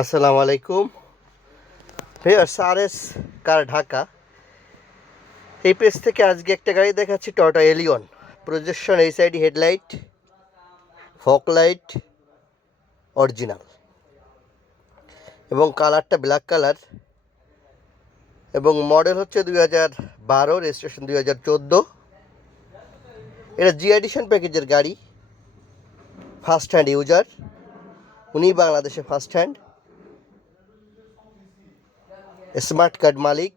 আসসালামু আলাইকুম viewers, RS কার ঢাকা এই পেজ থেকে আজকে একটা গাড়ি দেখাচ্ছি, Toyota Allion. Projection HID headlight, fog light original এবং কালারটা ব্ল্যাক কালার এবং মডেল হচ্ছে 2012, রেজিস্ট্রেশন 2014। এটা জি এডিশন প্যাকেজের গাড়ি, ফার্স্ট হ্যান্ড ইউজার, উনি বাংলাদেশে ফার্স্ট হ্যান্ড, স্মার্ট কার্ড মালিক,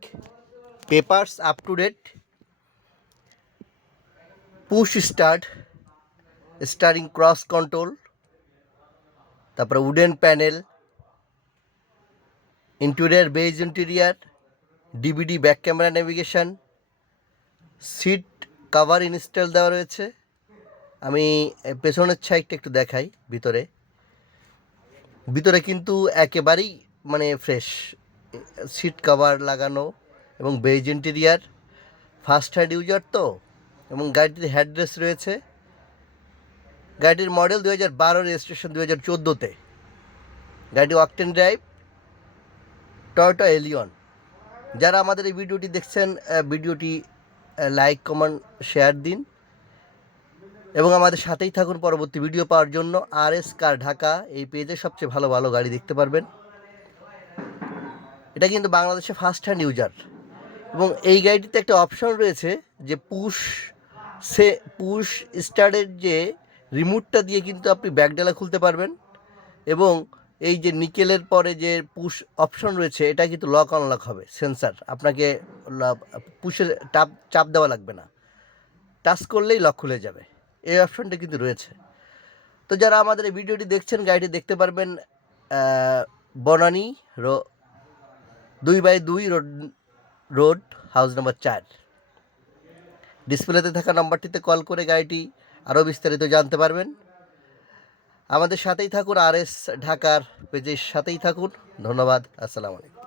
papers up to date, push start, steering cross control, তারপরে wooden panel, interior beige interior, DVD back camera navigation, seat cover install দেওয়া রয়েছে। আমি পেছনের সাইডটা একটু দেখাই। ভিতরে কিন্তু একেবারেই ফ্রেশ সিট কাভার লাগানো এবং base interior, first hand user তো, এবং গাড়িটির হেডরেস্ট রয়েছে। গাড়িটির মডেল 2012, রেজিস্ট্রেশন 2014-তে। গাড়িটি অকটেন ড্রাইভ, টয়োটা এলিয়ন। যারা আমাদের এই ভিডিওটি দেখছেন, ভিডিওটি লাইক কমেন্ট শেয়ার দিন এবং আমাদের সাথেই থাকুন পরবর্তী ভিডিও পাওয়ার জন্য। আরএস কার ঢাকা এই পেজে সবচেয়ে ভালো ভালো গাড়ি দেখতে পারবেন। এটা কিন্তু বাংলাদেশে ফার্স্ট হ্যান্ড ইউজার এবং এই গাড়িটিতে একটা অপশন রয়েছে যে পুশ স্টার্টের যে রিমোটটা দিয়ে কিন্তু আপনি ব্যাকডালা খুলতে পারবেন এবং এই যে নিকেলের পরে যে পুশ অপশন রয়েছে, এটা কিন্তু লক আনলক হবে সেন্সার। আপনাকে পুশে চাপ দেওয়া লাগবে না, টাচ করলেই লক খুলে যাবে। এই অপশনটা কিন্তু রয়েছে। তো যারা আমাদের এই ভিডিওটি দেখছেন, গাড়িটি দেখতে পারবেন বনানী 2/2 রোড, হাউস নাম্বার 4। ডিসপ্লেতে থাকা নাম্বারটিতে কল করে গাড়িটি আরও বিস্তারিত জানতে পারবেন। আমাদের সাথেই থাকুন, আরএস ঢাকার পেজের সাথেই থাকুন। ধন্যবাদ। আসসালামু আলাইকুম।